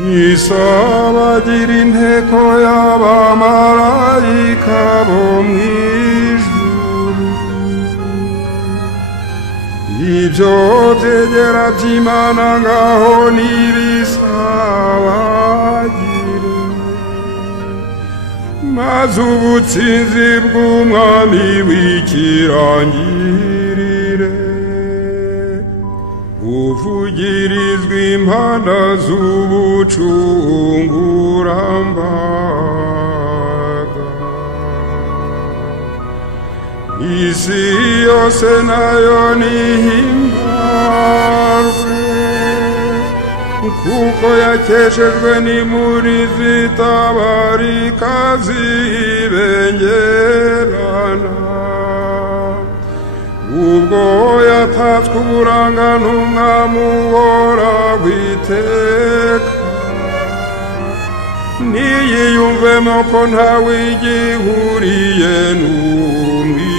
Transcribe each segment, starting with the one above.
nisabagira inteko y'abamarayika bo mw'ijuru, ibyo byegera by'Imana ngaho nibisabagire, maze ubutsinzi bw'umwami w'ikirangirire uvugirizwa impanda z'ubucungurambaga. Isi yose nayo nihimbarwe, kuko yakeshejwe n'imuri zitabarika zibengerana, ubwo yatatswe uburanga n'umwami uhoraho iteka. Niyiyumvemo ko ntawe igihuriye n'umwijima,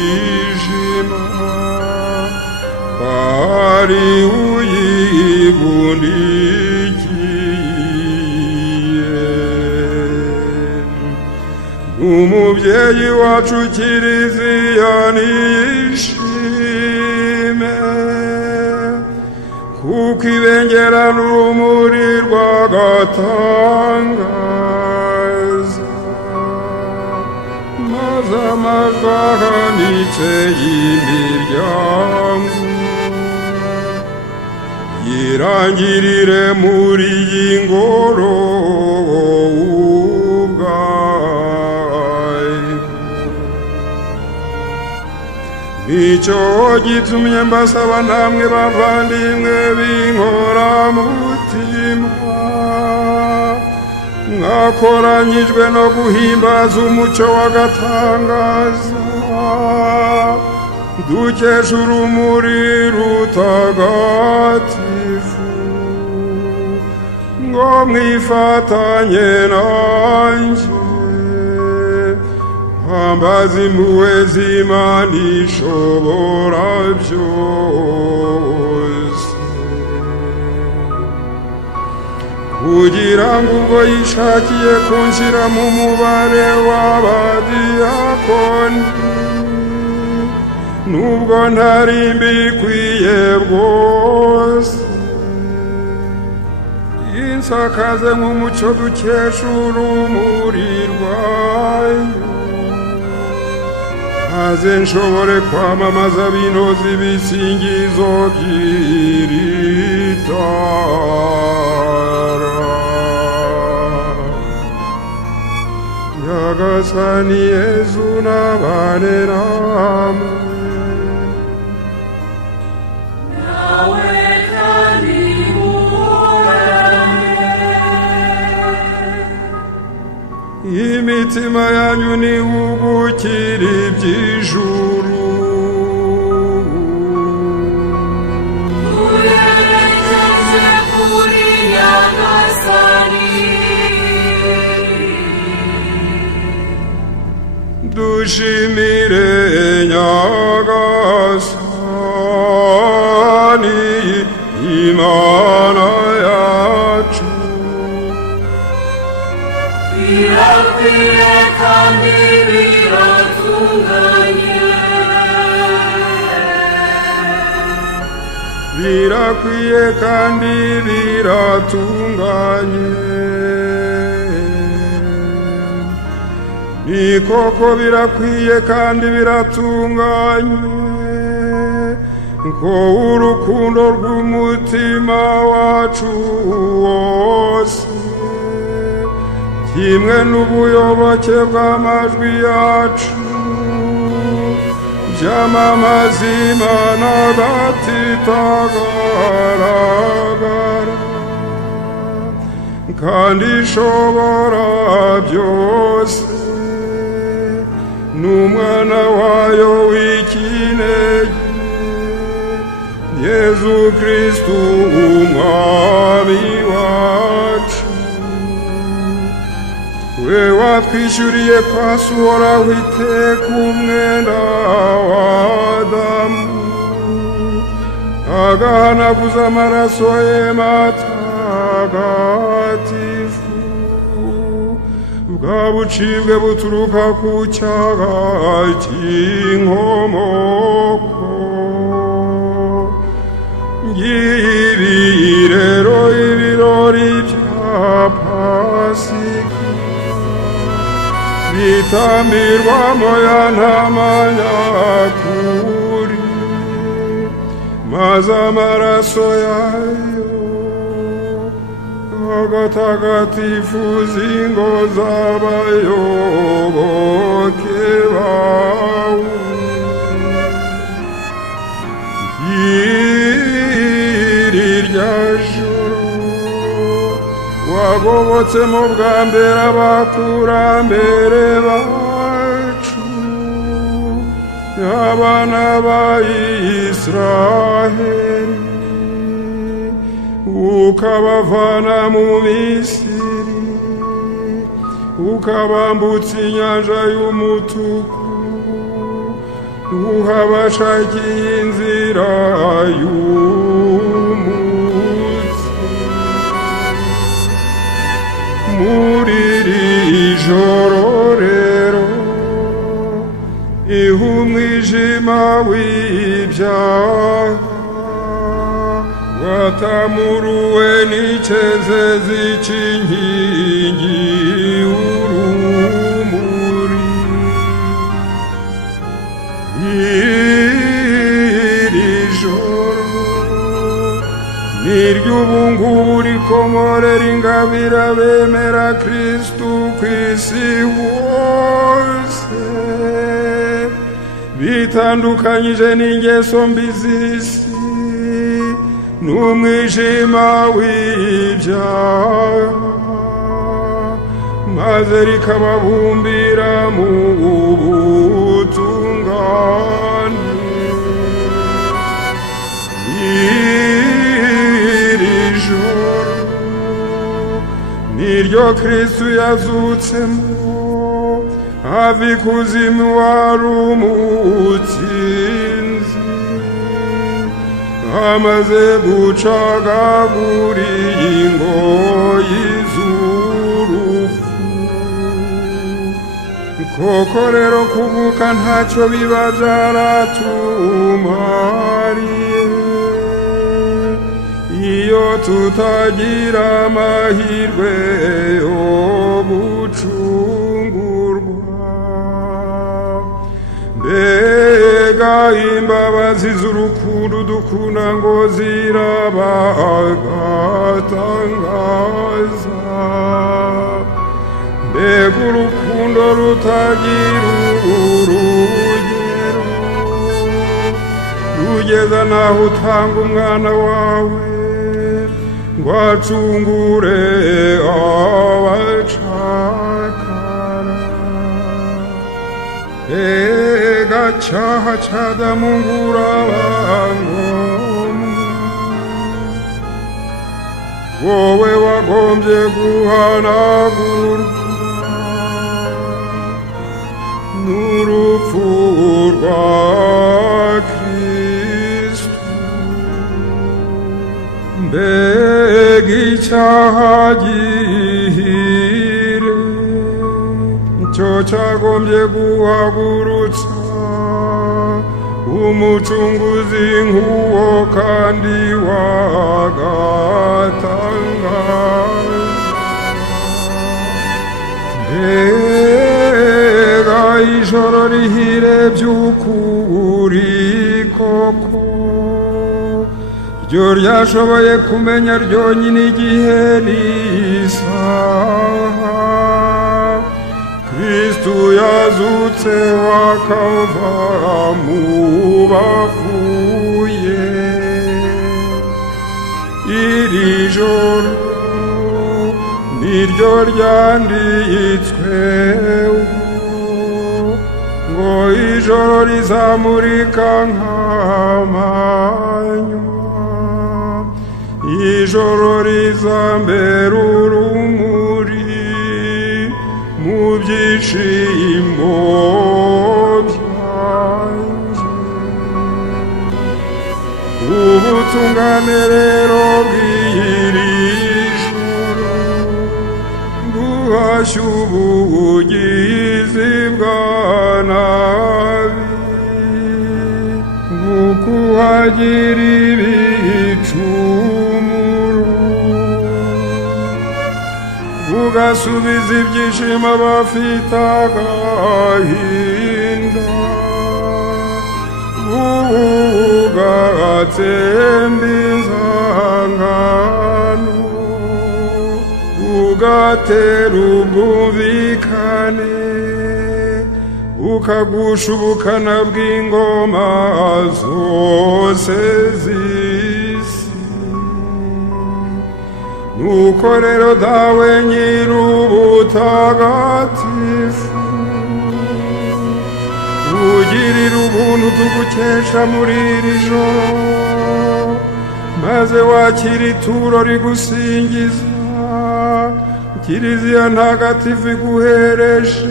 bari uyibundikiye. Umubyeyi wacu Kiliziya niyishime, kuko ibengerana urumuri rw'agatangaza, maze amajwi ahanitse y'imiryango yirangirire muri iyi ngoro ubwayo. Nicyo gitumye mbasaba namwe bavandimwe b'inkoramutima, mwakoranyijwe no guhimbaza umucyo w'agatangaza, dukesha urumuri rutagatifu, ngo mwifatanye nanjye kwambaza impuhwe z'Imana ishobora byose, kugira ngo ubwo yishakiye kunshyira mu mubare w'abadiyakoni, nubwo ntari mbikwiye bwose, insakaze nk'umucyo dukesha urumuri rwayo, maze nshobore kwamamaza binoze ibisingizo by'iri tara. Nyagasani Yezu nabane namwe. Imitima yanyu nihugukire iby'ijuru, muyerekeze kuri Nyagasani. Dushimire Nyagasani Imana yacu. Birakwiye kandi biratunganye, birakwiye kandi biratunganye, ni koko birakwiye kandi biratunganye, ko urukundo rw'umutima wacu wose kimwe n'ubuyoboke bw'amajwi yacu byamamaza Imana batitagaragara kandi ishobora byose, n'umwana wayo w'ikinege Yezu Kristu umwami wacu. We watwishyuriye kwasi uhoraho iteka umwenda wa Adamu, agahanaguza amaraso ye matagatifu, butagatifu bwa bucibwe buturuka ku cyaha cy'inkomoko. Ngibi rero ibirori bya Pasika bitambirwamo ya ntama nyakuri, maze amaraso yayo agatagatifuza ingo z'abayoboke bawe. Irya joro wagobotsemo bwa mbere abakurambere bacu, abana ba Israheli, ukabavana mu Misiri, ukabambutsa inyanja y'umutuku, uhabashakiye inzira y'umutsi. Muri iri joro rero iha umwijima w'ibyaha watamuruwe n'icezezi cy'inkingi y'urumuri. Iri joro niry'ubungubu rikomorera ingabire abemera Kristu ku isi hose, bitandukanyije n'ingeso mbi z'isi n'umwijima w'ibyaha, maze rikababumbira mu butungane. Iri joro niryo Kristu yazutsemo ava ikuzimu wari umutsinzi, amaze gucagagura ingoyi z'urupfu. Koko rero kuvuka ntacyo biba byaratumariye iyo tutagira amahirwe yo gucungurwa. Mbega imbabazi z'urukundo dukunda ngo zirabagatangaza, mbega urukundo rutagira urugero, rugeza naho utanga umwana wawe ngo acungure abacakara. Mbega cyaha cy'Adamu ngurabangomwa, wowe wagombye guhanagurwa n'urupfu rwa Kristu. Mbega icyaha gihire cyo cyagombye guhagurutsa umucunguzi nk'uwo kandi wagatangaza. Mbega ijoro rihire by'ukuri koko, ryo ryashoboye kumenya ryonyine igihe n'isaha Kristu yazutse akava mu bapfuye. Iri joro niryo ryanditsweho ngo ijoro rizamurika nk'amanywa, ijoro rizambera urumuri mu byishimo byanjye. Ubutungane rero bw'iri joro wahashye ubugizi bwa nabi, bukuhagira ibicumuro, bugasubiza ibyishimo abafite agahinda, bugatsemba inzangano, bugatera ubwumvikane, bukagusha ubukana bw'ingoma zose z'isi. Nuko rero dawe nyir'ubutagatifu, ugirira ubuntu tugukesha muri iri joro, maze wakira ituro rigusingiza Kiliziya ntagatifu iguhereje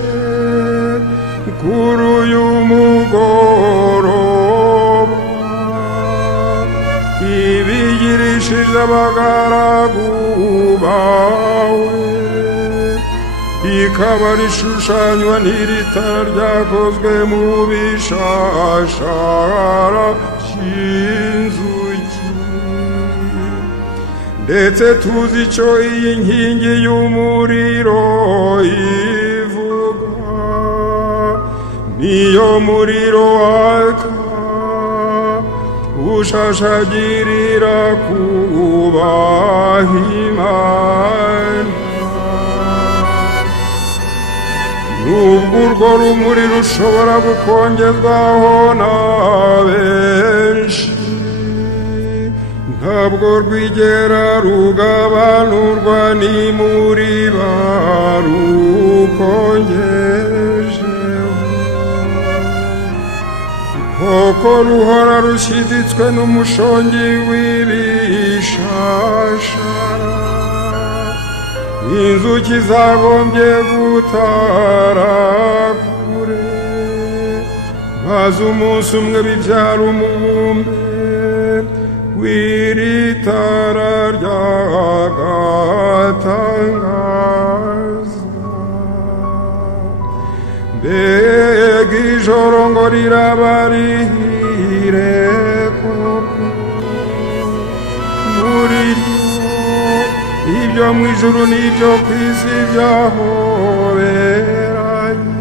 kuri uyu mugoroba, ibigirishije abagaragu bawe, rikaba rishushanywa n'iri tara ryakozwe mu bishashara cy'inzuki. Ndetse tuzi icyo iyi nkingi y'umuriro ivuga, niyo muriro waka ushashagirira kubaha Imana. Nubwo urwo rumuri rushobora gukongezwaho na benshi, ntabwo rwigera rugabanurwa n'imuri barukongejeho, koko ruhora rushyiditswe n'umushongi w'ibishashara. Inzuki zagombye gutara kure, maze umunsi umwe bibyara umubumbe w'iri tara ry'agatangaza. Mbega ijoro ngo riraba rihire koko, muri ryo ibyo mu ijuru n'ibyo ku isi byahoberanye,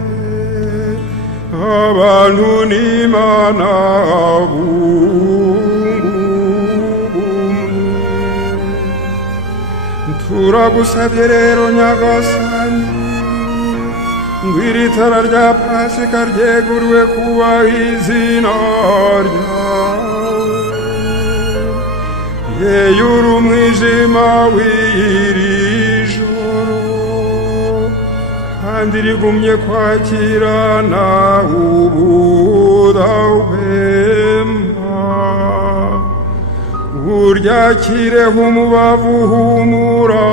abantu n'Imana turagusabye rero Nyagasani, ngo iri tara rya Pasika ryeguriwe kubaha izina ryawe, yeyura umwijima w'iri joro, kandi rigumye kwakirana ubudahwema. Uryakireho umubavu uhumura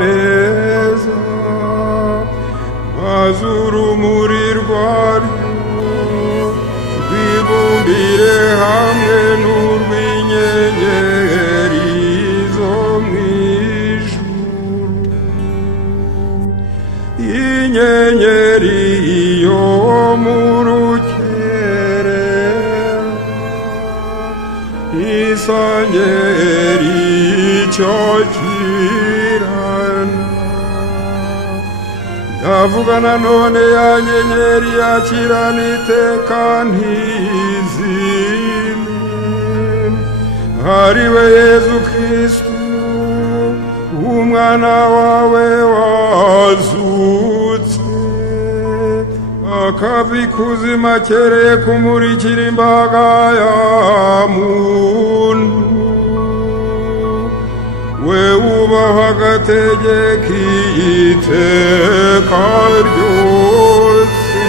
neza, maze urumuri rwaryo rwibumbire hamwe n'urw'inyenyeri zo mu ijuru. Inyenyeri yo mu rukerera isa ngeri icyo kirana. Ndavuga nanone ya nyenyeri yakirana iteka ntizime, ari we Yezu Kristu, umwana wawe wazutse, akava ikuzimu akereye kumurikira imbaga ya muntu. We wubahwa agategeka iteka ryose.